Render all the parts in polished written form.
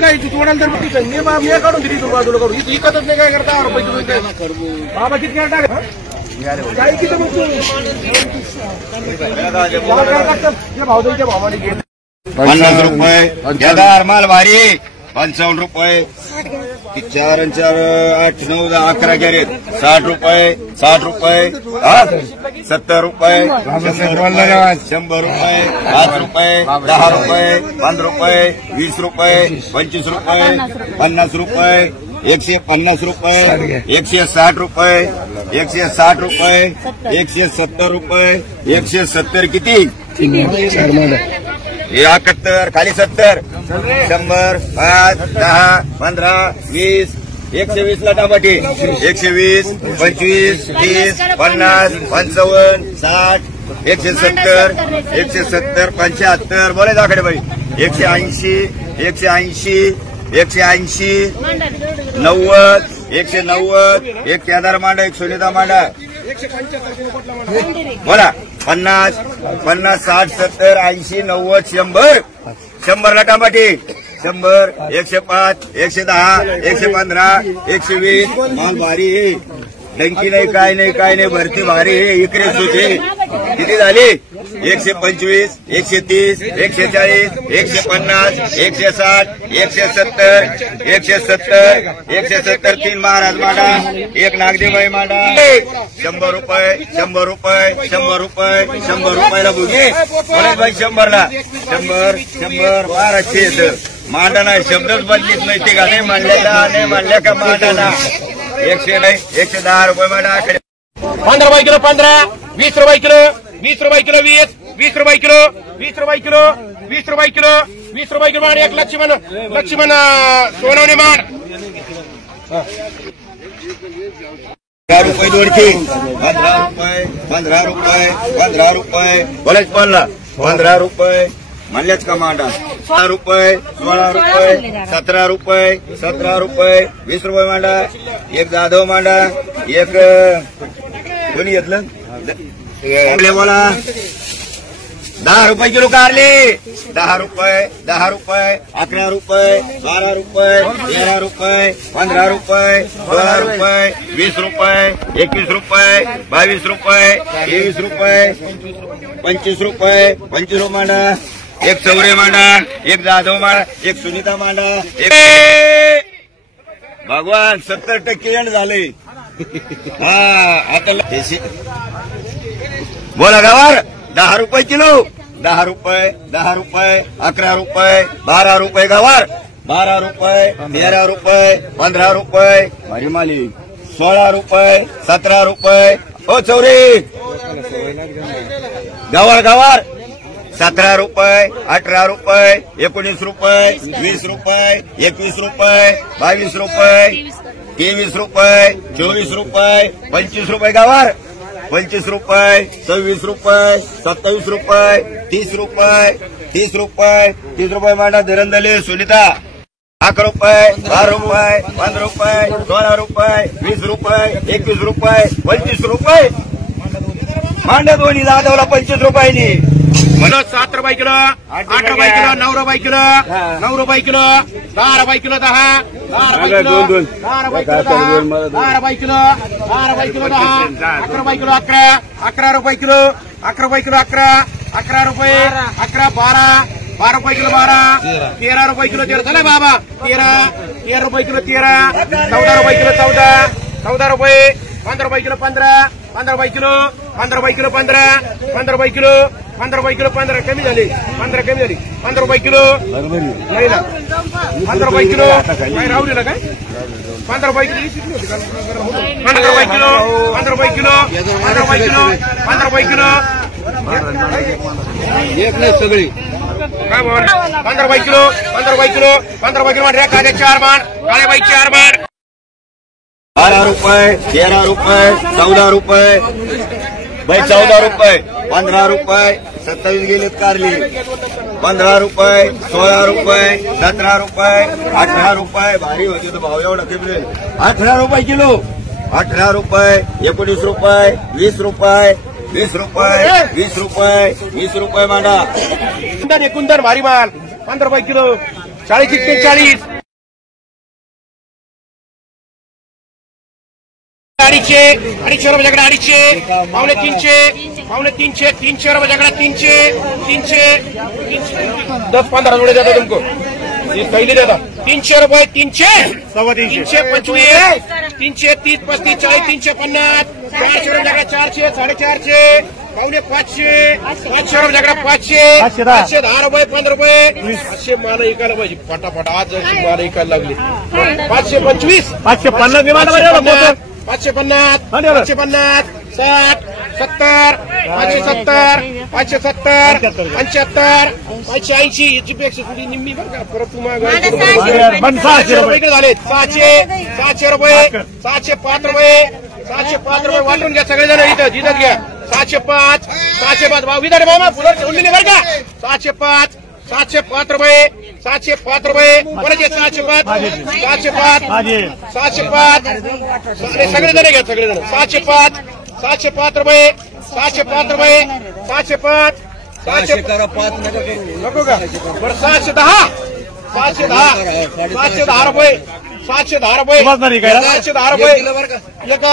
काय तोडायला तर मी काढून दिली तुम्ही बाजूला करून इकतच नाही काय करता बाबा किती काय टाक काय किती मग भाव द्यायच्या भावाने घेत 50 रुपये केदार माल भारी 55 रुपये 4 आणि 4 8 9 10 11 कॅरेट 60 रुपये 70 रुपये 100 रुपये 100 रुपये 5 रुपये 10 रुपये 15 रुपये 20 रुपये 25 रुपये 50 रुपये 150 रुपये 160 रुपये 160 रुपये 170 रुपये 170 किती 71 खाली 70 100 5 10 15 20 120 ला टमाटे 120 25 30 50 55 60 170 75 बोले दाखडे भाई 180 180 180 90 190 एक केदार मांडा एक सुनीता मांडा बोला 50 50 60 70 80 90 100 100 ला टमाटे 100 105 110 115 120 माल भारी डंकी नाही काय नाही भरती भारी इकडे सुटे किती झाली 125 130 140 150 160 170 170 3 महाराज मांडा एक नागदेबाई मांडा 100 रुपये 100 रुपये 100 रुपये 100 रुपयाला बुगे भाई 100 ला 100 1200 येतं मांडा नाही शब्दच बदलीत नाही ते का नाही मांडल्या का मांडाला 100 नाही 110 रुपये मांडा 15 रुपये किलो 15 20 रुपये किलो 20 रुपये किलो 20 रुपये किलो 20 रुपये किलो 20 रुपये किलो 20 रुपये किलो मान एक लक्ष्मण सोनवणे मान 15 रुपये दोडकी 15 रुपये बोलाच पडला 15 रुपये म्हणलेच का मांडा 16 रुपये 17 रुपये 20 रुपये मांडा एक जाधव मांडा एक कोणी घेतलं बोला 10 रुपये किलो कारले 10 रुपये 11 रुपये 12 रुपये 13 रुपये 15 रुपये 16 रुपये 20 रुपये 21 रुपये 22 रुपये 23 रुपये 25 रुपये 25 मांडा एक चौरे मांडा एक जाधव मांडा एक सुनीता मांडा एक भगवान 70% एंड झाले आता बोला गावार 10 रुपये किलो 10 रुपये 11 रुपये 12 रुपये गावार 12 रुपये 13 रुपये 15 रुपये भारी माली 16 रुपये 17 रुपये ओ चौरे गावार 17 रुपये 18 रुपये 19 रुपये 20 रुपये 21 रुपये 22 रुपये 23 रुपये 24 रुपये 25 रुपये गावार 25 रुपये 26 रुपये 27 रुपये 30 रुपये मांडा धरंदले सुनीता 11 रुपये 12 रुपये 15 रुपये 16 रुपये 20 रुपये 21 रुपये 25 रुपये मांडा दोन्ही जाधवला 25 रुपयांनी म्हणून 7 रुपये किलो 8 रुपये किलो 9 रुपये किलो 9 रुपये किलो 10 रुपये किलो 10 रुपये किलो 10 रुपये किलो 10 रुपये किलो 10 रुपये किलो 10 11 रुपये किलो 11 रुपये किलो 11 रुपये किलो 11 रुपये 11 12 रुपये किलो 12 13 रुपये किलो 13 चला बाबा 13 रुपये किलो 13 14 रुपये किलो 14 रुपये 15 रुपये किलो 15 रुपये किलो 15 रुपये किलो 15 रुपये किलो 15 रुपये किलो 15 कमी झाली 15 रुपये किलो नाही ना 15 रुपये किलो नाही राहू दिला काय 15 रुपये किलो 15 रुपये किलो 15 रुपये किलो 15 रुपये किलो 15 रुपये किलो एक नाही सगळी काय बोल 15 रुपये किलो 15 रुपये किलो 15 रुपये किलो मान काळे 4 मान काळे बाई 4 मान 12 रुपये 13 रुपये 14 रुपये भाई 14 रुपये 15 रुपये 27 गेले कारली 15 रुपये 16 रुपये 17 रुपये 18 रुपये भारी होते तो भाव एवढा किती 18 रुपये किलो 18 रुपये 19 रुपये 20 रुपये 20 रुपये 20 रुपये मांडा कुंदन भारी माल 15 रुपये किलो 40 एकटे 40 250 रुपयाकडे 250 पावणे 300 300 रुपयाकडे 300 10-15 जोडे देता तुमको ये पहिले देता 300 रुपये 300 325 330 35 40 350 400 रुपयाकडे 400 450 पावणे 500 500 रुपयाकडे 500 510 रुपये 15 रुपये 500 माल ऐकायला पाहिजे फटाफट आज जशी माल ऐकायला लागली 525 550 विमान 550 550 60 70 570 570 75 580 याची पेक्षा थोडी निम्मी बरं का परत तुम्हाला 600 रुपये झाले 700 रुपये 705 रुपये वाटून घ्या सगळेजण इथं जिथं घ्या 705 विधारे मामा फुलं ठेवून दिली बरं का 705 रुपये 705 रुपये परत 705 सगळेजण घ्या सगळेजण 705 रुपये 705 नको का बरं 710 रुपये 710 रुपये एक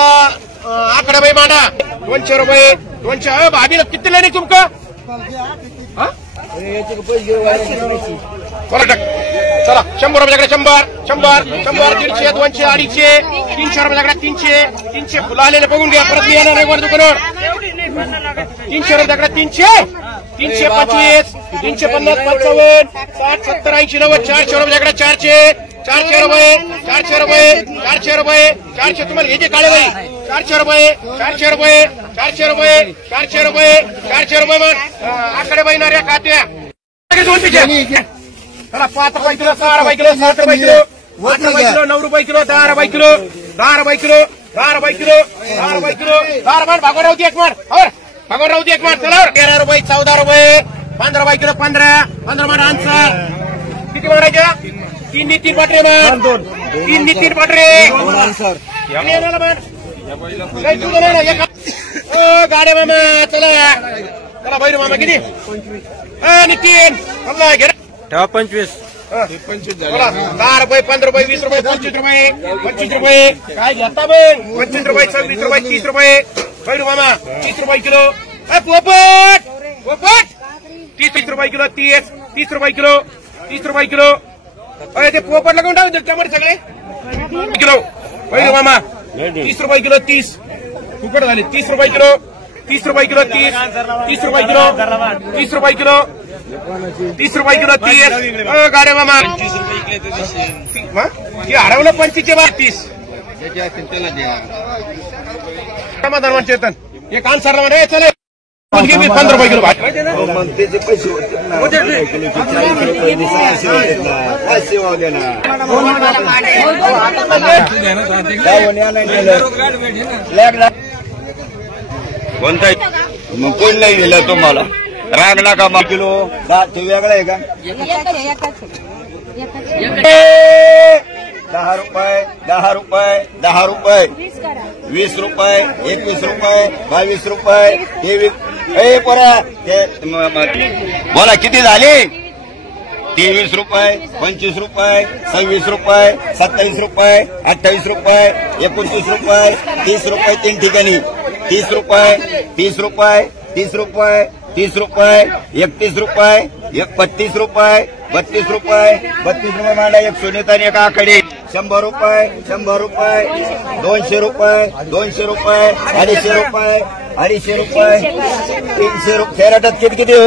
आकडा बाई मांडा 200 रुपये 200 भाभीला किती लेणे तुमका चला 100 रुपयाकडे 100 150 200 250 300 रुपयाकडे 300 फुलं आलेले बघून घ्या परत मी येणार नाही वर दुकानावर 300 रुपयाकडे 325 350 55 60 70 80 90 400 रुपयाकडे 400 रुपये तुम्हाला घ्यायचे काळे बाई 400 रुपये मग आकडे बाईनाऱ्या खात्या 2 पिशे चला 5 रुपये किलो 6 रुपये किलो 7 रुपये किलो 8 रुपये किलो 9 रुपये किलो 10 रुपये किलो 10 रुपये किलो 10 रुपये भागवत राहू एक मार चला 13 रुपये 14 रुपये 15 रुपये किलो 15 मार आन्सर किती मारायच्या 3 पाटरे मार 3 पाटरे गाड्या मामा चला बैरू मामा किती नितीन ठेवा 25 10 रुपये 15 रुपये 20 रुपये 25 रुपये काय घेता मग 25 रुपये 26 रुपये 30 रुपये बैरू मामा 30 रुपये किलो पोपट 30 रुपये किलो 30 रुपये किलो अरे ते पोपट लगावून टाकून टमाटे सगळे किलो बैरू मामा 30 रुपये किलो 30 फुकट झाले 30 रुपये किलो 30 रुपये किलो 30 रुपये किलो 30 रुपये किलो 30 रुपये किलो 30 गाड्या मामा 25 रुपये हरवलं 25चे 30 समाधान चेतन हे कान सरला चले 15 रुपये किलो त्याचे पैसे कोणता मग कोण नाही दिलं तुम्हाला राग नका मग किलो ते वेगळं आहे का 10 रुपये 20 रुपये 21 रुपये 22 रुपये 23 बोला किती झाले 23 रुपये 25 रुपये 26 रुपये 27 रुपये 28 रुपये 29 रुपये 30 रुपये 3 ठिकाणी 30 रुपये 30 रुपये 30 रुपये 30 रुपये 31 रुपये 32 रुपये 32 रुपये मांडा एक सुनीताने एक आकडे 100 रुपये 200 रुपये 200 रुपये 250 रुपये 300 रुपये कॅरेटात किती हो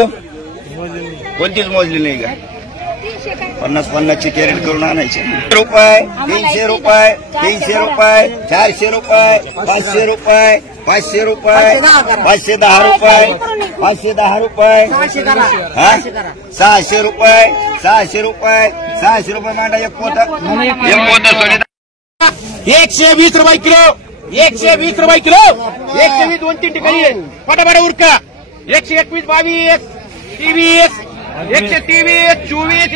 कोणतीच मोजली नाही का 50 ची कॅरेट करून आणायचे रुपये 300 रुपये 400 रुपये 500 रुपये 510 रुपये 510 रुपये 600 रुपये मांडा एक पोत सोने 120 रुपये किलो 120 रुपये किलो 120 2-3 ठिकाणी फटाफट उरका 121 22 23 123 24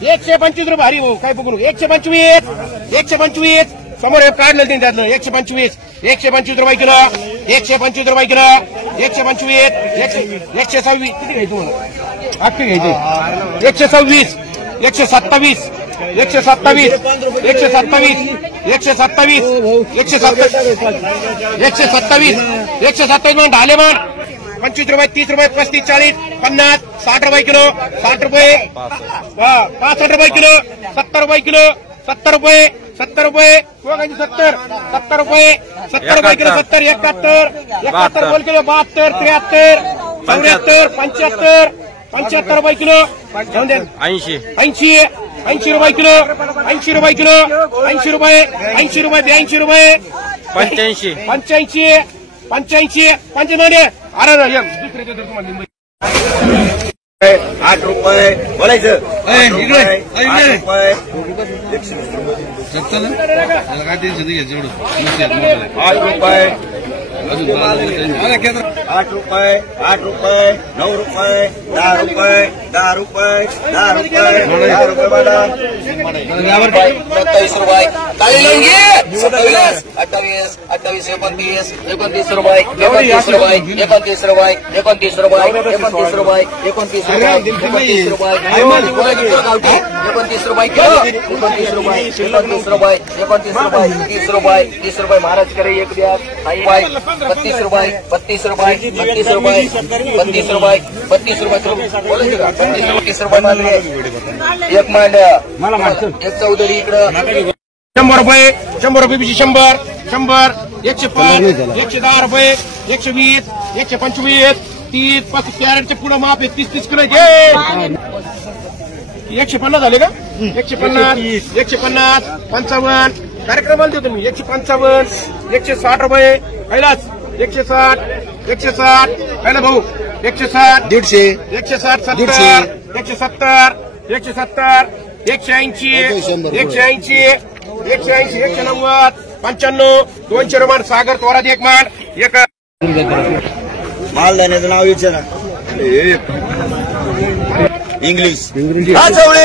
125 रुपये हरी भाऊ काय बघू 125 समोर काढलं तीन त्यातलं 125 रुपये किलो 125 रुपये किलो 125 126 किती घ्यायचं आखी घ्यायची 126 127 127 127 127 127 मान ढाले मान 25 रुपये 30 रुपये 35 40 50 60 रुपये किलो 60 रुपये 65 रुपये किलो 70 रुपये किलो 70 रुपये 70 रुपये 70 रुपये 70 रुपये किलो 70 71 बोल किलो 72 73 74 75 75 रुपये किलो 80 80 रुपये किलो 80 रुपये किलो 80 रुपये 82 रुपये 85 85 अरे दुसरे तुम्हाला 8 रुपये बोलायचं 8 रुपये 8 रुपये 8 रुपये 9 रुपये 10 रुपये 10 रुपये 10 रुपये 10 रुपये बघा 27 रुपये 27 28 28 29 29 रुपये 29 रुपये 29 रुपये 29 रुपये 29 रुपये 29 रुपये 29 रुपये 29 रुपये 29 रुपये 29 रुपये 30 रुपये 30 रुपये महाराज करे एक द्या 32 रुपये 32 रुपये 32 रुपये 32 रुपये 32 रुपये 32 रुपये मानले एक मांड्या एक चौधरी इकडं 100 रुपये 100 100 105 110 रुपये 120 125 30 35 कॅरेटचे पुढे माप आहे 30 किलो घे 150 झाले का 150 55 कार्यक्रमाला देतो मी 155 160 रुपये कैलास 160 कैला भाऊ 160 160 170 170 180 190 95 200 रुपये सागर तोरात एक मान एक मालदाण्याचं नाव विचारा इंग्लिश चवळी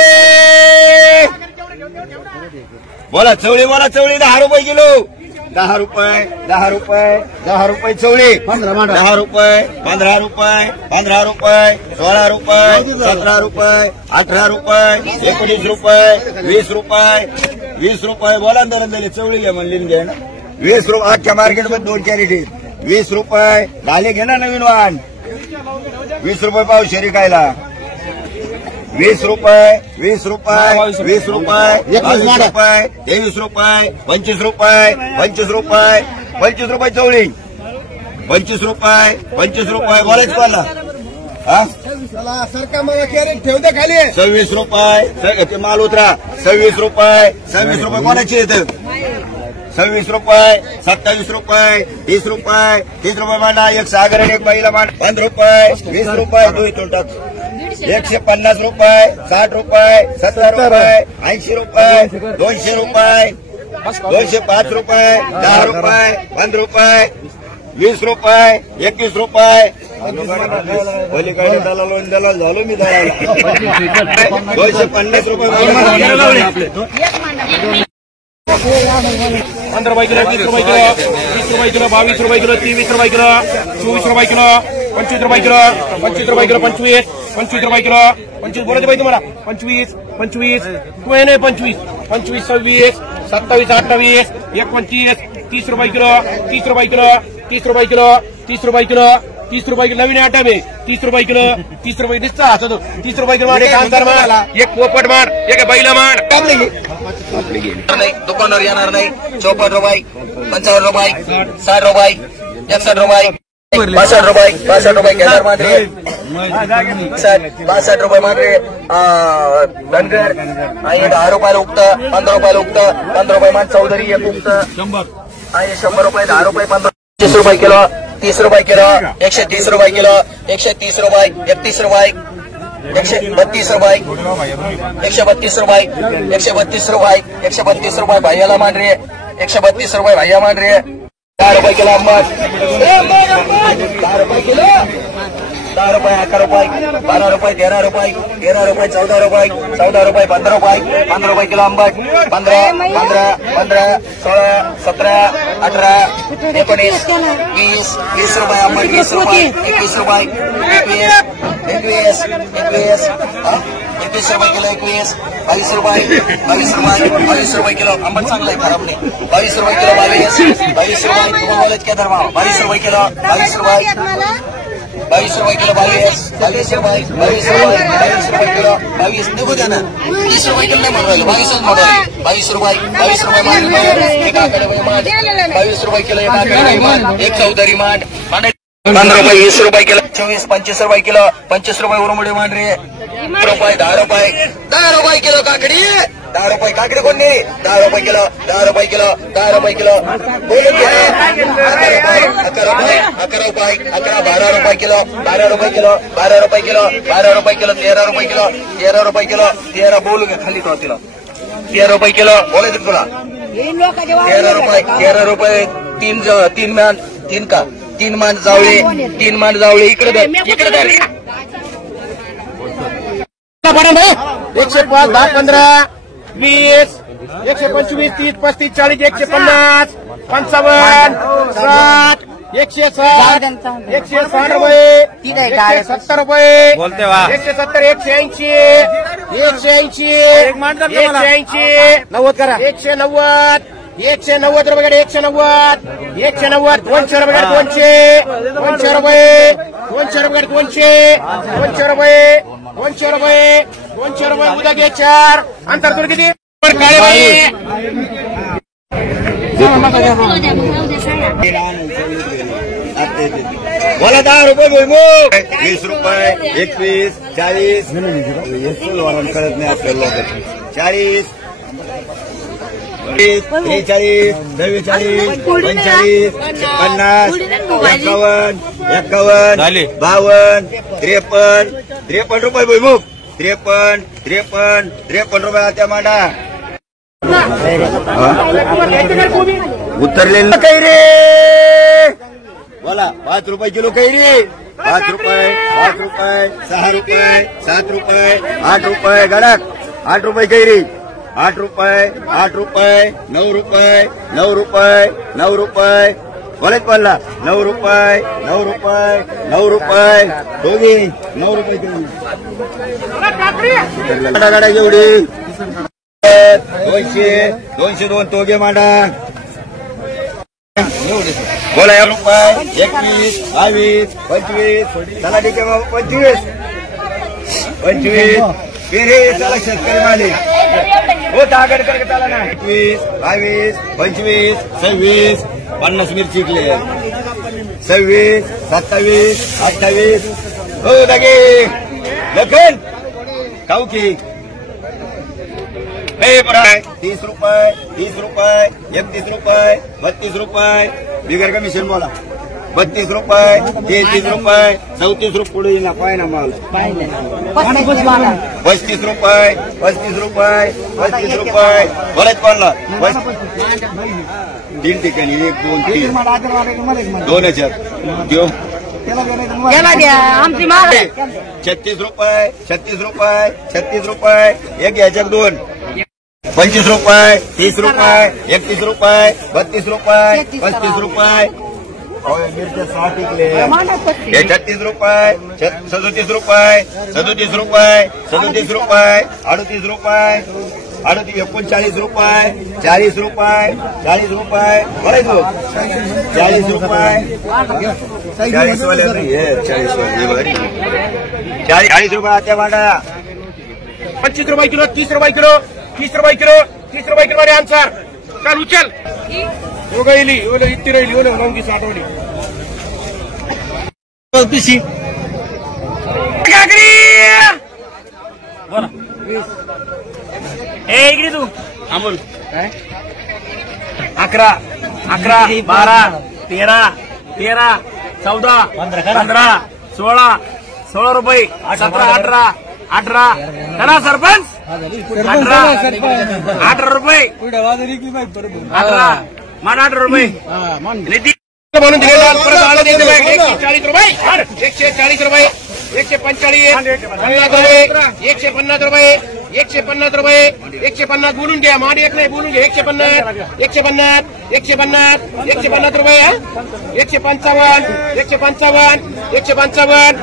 बोला चवळी 10 रुपये किलो 10 रुपये 10 रुपये 10 रुपये चवळी 10 रुपये 15 रुपये 15 रुपये 16 रुपये 17 रुपये 18 रुपये 19 रुपये 20 रुपये 20 रुपये बोला दरंदली चवळी घ्या म्हणली घ्या ना 20 रुपये आजच्या मार्केटमध्ये 2 कॅरेट 20 रुपये झाले घे ना नवीन वाहन 20 रुपये पाव शेरी खायला 20 रुपये 20 रुपये 20 रुपये 22 रुपये 23 रुपये 25 रुपये 25 रुपये 25 रुपये चवळी 25 रुपये 25 रुपये बोलायच कोणला सरकार मला कॅरेट ठेवते खाली 26 रुपये माल उतरा 26 रुपये 26 रुपये कोणाची येतं 26 रुपये 27 रुपये 30 रुपये 30 रुपये मांडा एक सागर आणि एक बाईला मांड 15 रुपये 20 रुपये 2 इथून टाक 150 रुपये 60 रुपये 70 रुपये 80 रुपये 200 रुपये 205 रुपये 10 रुपये 15 रुपये 20 रुपये 21 रुपये पलीकडे दलाल झालो मी दलाल 250 रुपये 15 रुपये किलो 20 रुपये किलो 20 रुपये किलो 22 रुपये किलो 23 रुपये किलो 24 रुपये किलो 25 रुपये किलो 25 रुपये किलो 25 रुपये किलो 25 बोलायचे पाहिजे तुम्हाला 25 25 25 26 27 28 29 30 रुपये किलो 30 रुपये किलो 30 रुपये किलो 30 रुपये किलो 30 रुपये किलो नवीन आटा में 30 रुपये किलो 30 रुपये दिसता 30 रुपये किलो एक आंतर मार एक पोपट मार एक बैला मार नाही दुकानावर येणार नाही 54 रुपये 55 रुपये 60 रुपये 61 रुपये 62 रुपये 62 केदार मांजरे 62 रुपये मांजरे धनगर आणि 10 रुपयाला उगत 15 रुपयाला उगत 15 रुपये मान चौधरी एक उगत आणि 100 रुपये 10 रुपये 25 रुपये किलो 30 रुपये किलो 130 रुपये किलो 130 रुपये 31 रुपये 132 रुपये 132 रुपये 132 रुपये 132 रुपये भैयाला मांडरे 132 रुपये भैया मांडरे 10 रुपये किलो आंबट 10 रुपये किलो 10 रुपये, 11 रुपये, 12 रुपये, 13 रुपये, 14 रुपये, 15 रुपये, 15 रुपये किलो आंबट, 15, 16, 17, 18, 19, 20 रुपये आंबट, 20 रुपये, 21 रुपये, 21 रुपये किलो, 21, 22 रुपये, 22 रुपये किलो आंबट चांगलं आहे खराब नाही, 22 रुपये किलो, 22 रुपये तुम्हाला बोलत क्या धर्मा, 22 रुपये किलो, 22 रुपये किलो, 22 रुपये, 22 रुपये किलो, 22 निघू द्या ना, 20 रुपये किलो नाही म्हणून 22च म्हणून 22 रुपये मांड, 22 रुपये किलो एक चौधरी मांड, 15 रुपये, 20 रुपये किलो, 24, 25 रुपये किलो, 25 रुपये उरमुडे मांड रे, 10 रुपये किलो काकडी, 10 रुपये काकडी कोण नाही, 10 रुपये किलो, 10 रुपये किलो, 10 रुपये किलो, 11 रुपये, 12 रुपये किलो, 12 रुपये किलो, 12 रुपये किलो, 12 रुपये किलो, 13 रुपये किलो, 13 रुपये किलो, 13 बोलू का खाली तो तिला 13 रुपये किलो बोलायचं तुला, 13 रुपये, 3 मान जावळे, 3 मान जावळे इकडे धर 105, 10, 15, 20, 125, 30, 35, 40, 150, 55, 60, 160, 160 रुपये, 170 रुपये, 170, 180, 90 करा, 190, 190 रुपये, 190, 190, 200 रुपये, 200 रुपये, 200 रुपये, 200 रुपये, 200 रुपये, 200 रुपये उद्या घे 4 अंतर तुला किती काळे बाई बोला 10 रुपये भुईमुग, 20 रुपये, 21, 40, कळत नाही आपल्याला 40, 43, 44, 45, 50, 51, 52, 53 रुपये भुईमुग, 53 रुपये आता मांडा उतरलेलं कैरी बोला 5 रुपये किलो कैरी, 5 रुपये, 6 रुपये, 7 रुपये, 8 रुपये गडक, 8 रुपये कैरी, 8 रुपये, 9 रुपये, 9 रुपये, 9 रुपये बोलत पडला 9 रुपये, 9 रुपये, 9 रुपये दोघी 9 रुपये किलो गाड्या जेवढी 202 तोगे मांडा बोला 1 रुपये, 21, 22, 25 चला ठीक आहे बाबा 25 फिर चला शेतकरी मालिक हो तागड करके चला ना 21, 22, 25, 26 50 मिरची इकले 26, 27, 28 हो लगे लखन खाऊ की 30 रुपये, 30 रुपये, 31 रुपये, 32 रुपये बिगर कमिशन बोला 32 रुपये, 33 रुपये, 34 रुपये पुढे येईल पाय ना माल 35 रुपये, 35 रुपये, 35 रुपये बोलायच पडला 3 ठिकाणी 1, 2, 3 2,000 देऊ 36 रुपये, 36 रुपये, 36 रुपये एक घ्यायच्या 2 25 रुपये, 30 रुपये, 31 रुपये, 32 रुपये, 35 रुपये मिरच्या 60 टिकले 36 रुपये, 37 रुपये, 37 रुपये, 37 रुपये, 38 रुपये, 39 रुपये, 40 रुपये, 40 रुपये बरं 40 रुपये 40 वाले नाही 40 वाले 40 रुपये आता मांडा 25 रुपये किलो, 30 रुपये किलो, 30 रुपये किलो, 30 रुपये किलो रे आन्सर काल उचल हो गईली ओले इतकी राहिली ओले नंगी साठवली पिशी काकडी बोला ए इकडे तू अमोल 11, 12, 13, 14, 15, 16 रुपये 17, 18 करा सरपंच 18 रुपये 18 मान 18 रुपये म्हणून दिलेला परत आलं 140 रुपये 140 रुपये 145 50 रुपये 150 रुपये 150 रुपये 150 बोलून घ्या माडी एक नाही बोलून घ्या 150 150 150 150 रुपये 155 155 155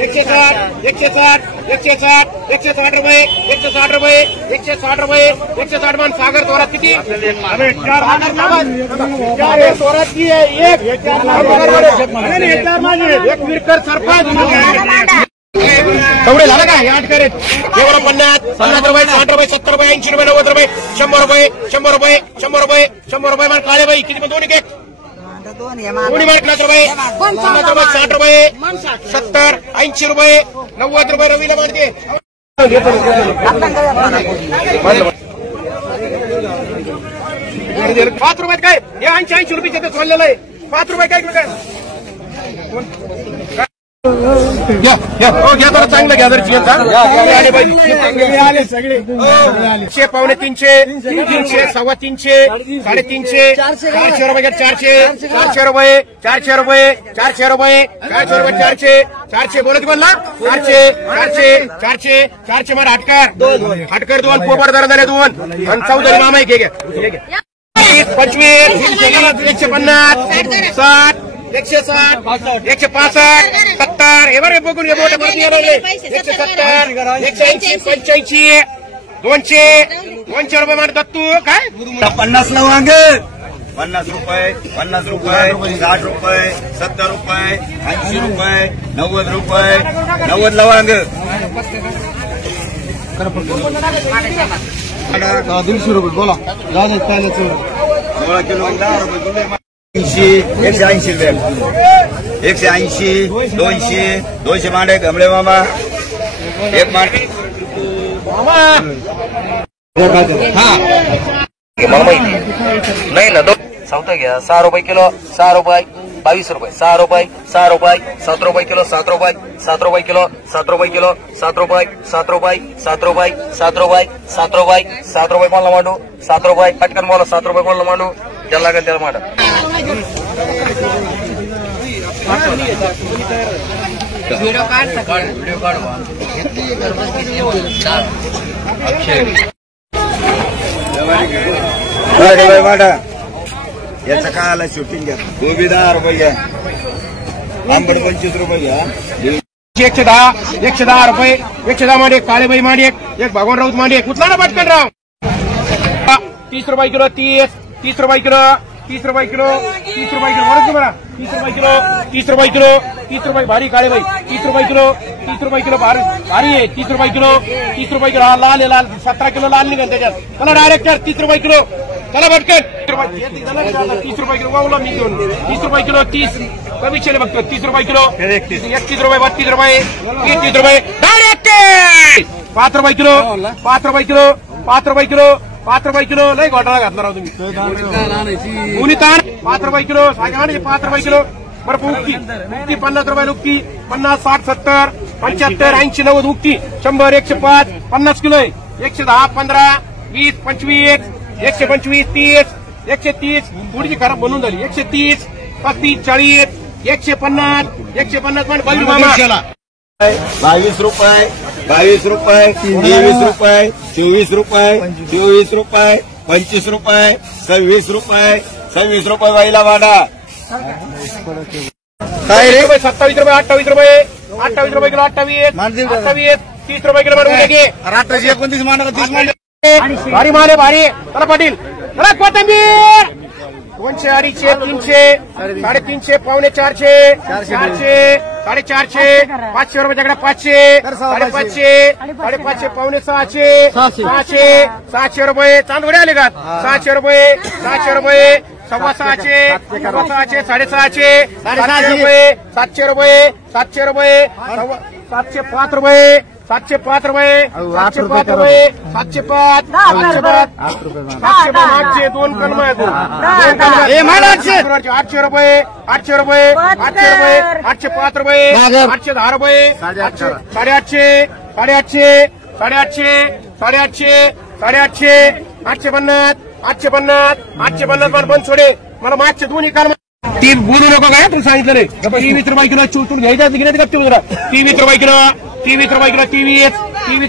160 160 रुपये 160 रुपये 160 रुपये 160 मान सागर तोरात किती 4 तोरात की एक विरकर सरपंच तेवढे झालं का हे 8 करेत एवढं 50 रुपये 60 रुपये 70 रुपये 80 रुपये 90 रुपये 100 रुपये 100 रुपये 100 रुपये 100 रुपये मान काळे बाई किती दोन्ही केक दोन्ही मान 50 रुपये 50 रुपये 60 रुपये 70 80 रुपये 90 रुपये रवीला मारते 5 रुपयात काय हे 80 रुपये सोडलेलं आहे 5 रुपये काय घ्या जरा चांगलं घ्या जर सगळे पावणे 300 300 सव्वा 300 350 400 रुपये 400 रुपये 400 रुपये 400 रुपये 400 रुपये 400 बोलत बोलला 400 मार हटकर 2 पोपट जरा झाले 2 आणि चौधरी मामा एक घ्या 25 150 60 160 165 70 हे बरं बघून घे मोठे 170 180 85 200 रुपये मान दत्तू काय 50 ला वांग 50 रुपये 50 रुपये 60 रुपये 70 रुपये 80 रुपये 90 रुपये 90 ला वांग 200 रुपये बोला जाऊ पहिलं 16 किलो 10 रुपये 180 रुपये 180 200 मांडे गमळे मामा एक मांडे मला माहिती नाही ना चौथा घ्या 6 रुपये किलो 6 रुपये 22 रुपये 6 रुपये 6 रुपये 7 रुपये किलो 7 रुपये 7 रुपये किलो 7 रुपये किलो 7 रुपये 7 रुपये 7 रुपये 7 रुपये 7 रुपये 7 रुपये कोणाला मांडू 7 रुपये पटकन बोला 7 रुपये कोणाला मांडू त्याला लागेल त्याला मांडा व्हिडिओ मांडा याचं काय आला शूटिंग घ्या गोबी 10 रुपये घ्या आंबट 25 रुपये घ्या 110 रुपये 110 मांडे काळेबाई मांडे एक भगवान राऊत मांडे कुठला ना पटकन राव 30 रुपये किलो 30 रुपये किलो 30 रुपये किलो 30 रुपये किलो बरं बरा 30 रुपये किलो 30 रुपये किलो 30 रुपये भारी काळेबाई 30 रुपये किलो 30 रुपये किलो भारी आहे 30 रुपये किलो 30 रुपये किलो लाल 17 किलो लाल निघाल त्याच्यात चला डायरेक्ट 30 रुपये किलो चला भटकन 30 रुपये किलो वावला मी घेऊन 30 रुपये किलो 30 कमी चले बघतो 30 रुपये किलो 31 रुपये 32 रुपये 30 रुपये डायरेक्ट 5 रुपये किलो 5 रुपये किलो 5 रुपये किलो 5 रुपये किलो लय घोटाळा घातला राव तुम्ही उन्ही ताण 5 रुपये किलो 5 रुपये किलो बरं उक्ती 50 रुपये उक्ती 50 60 70 75 80 90 उक्ती 100 105 50 किलो 110 15 20 25 125 30 130 थोडीशी खराब बनवून झाली 130 35 40 150 मान बाजू मामा 22 रुपये 23 रुपये 24 रुपये 24 रुपये 25 रुपये 26 रुपये बाईला मांडा काय रे 27 रुपये 28 रुपये 28 रुपये किलो 28 30 रुपये किलो मांडून घे 29 मांडा 30 मांडा भारी माल आहे भारी चला पाटील चला कोथिंबीर 200 250 300 350 पावणे 400 400 500 रुपये जगडा 500 550 पावणे 600 रुपये चांदवडे आले का 600 रुपये 600 रुपये 650 650 750 रुपये 700 रुपये 705 रुपये 705 रुपये 705 रुपये 705 800 दोन कलम आहेत 800 रुपये 800 रुपये 805 रुपये 810 रुपये 850 850 पण सोडे मला मागचे दोन्ही काल ती बोलू नको काय तू सांगितलं नाही 23 रुपये किलो चुटून घ्यायचा की नाही गप्प जरा 23 रुपये किलो 23 रुपये किलो 23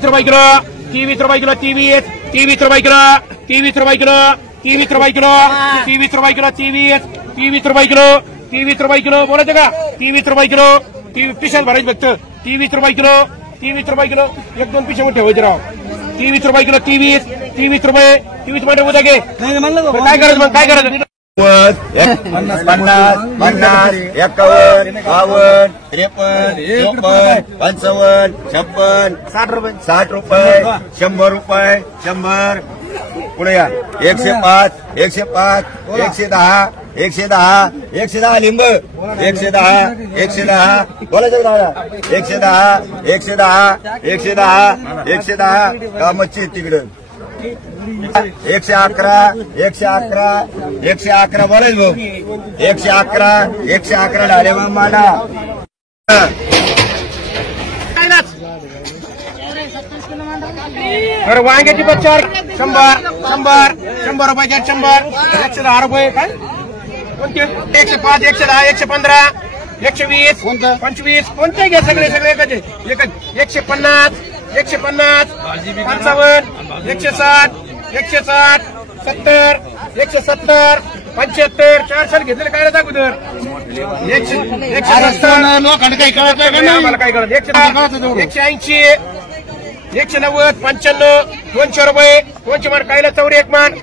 रुपये किलो 23 रुपये किलो 23 रुपये किलो 23 रुपये किलो 23 रुपये किलो 23 रुपये किलो 23 रुपये किलो 23 रुपये किलो बोलायचं का 23 रुपये किलो पिशाच भरायचं फक्त 23 रुपये किलो 23 रुपये किलो 1-2 पिशा ठेवायचे राव 23 रुपये किलो 23 रुपये 23 मध्ये उद्या घे काय करायचं मग काय करायचं 50, 51, 52, 53, 54, 55, 56, 60 रुपये 100 रुपये 100 पुढे या 105, 105, 110, 110 लिंब 110 बोलायचं दादा 110 का मच्छी तिकडं 111 बोलायच भाऊ 111 झाले मग मांडा बरं वांग्याची बच्चा 100 रुपये 110 रुपये काय कोणते 105 110 115 120 25 कोणते घ्या सगळे एकच 150 55 160 160 70 170 75 4 साल घेतलेले काय अगोदर 170 लोकांना काही कळत नाही आम्हाला काय कळत 180 190 95 200 रुपये 200 मान कायला 1 मान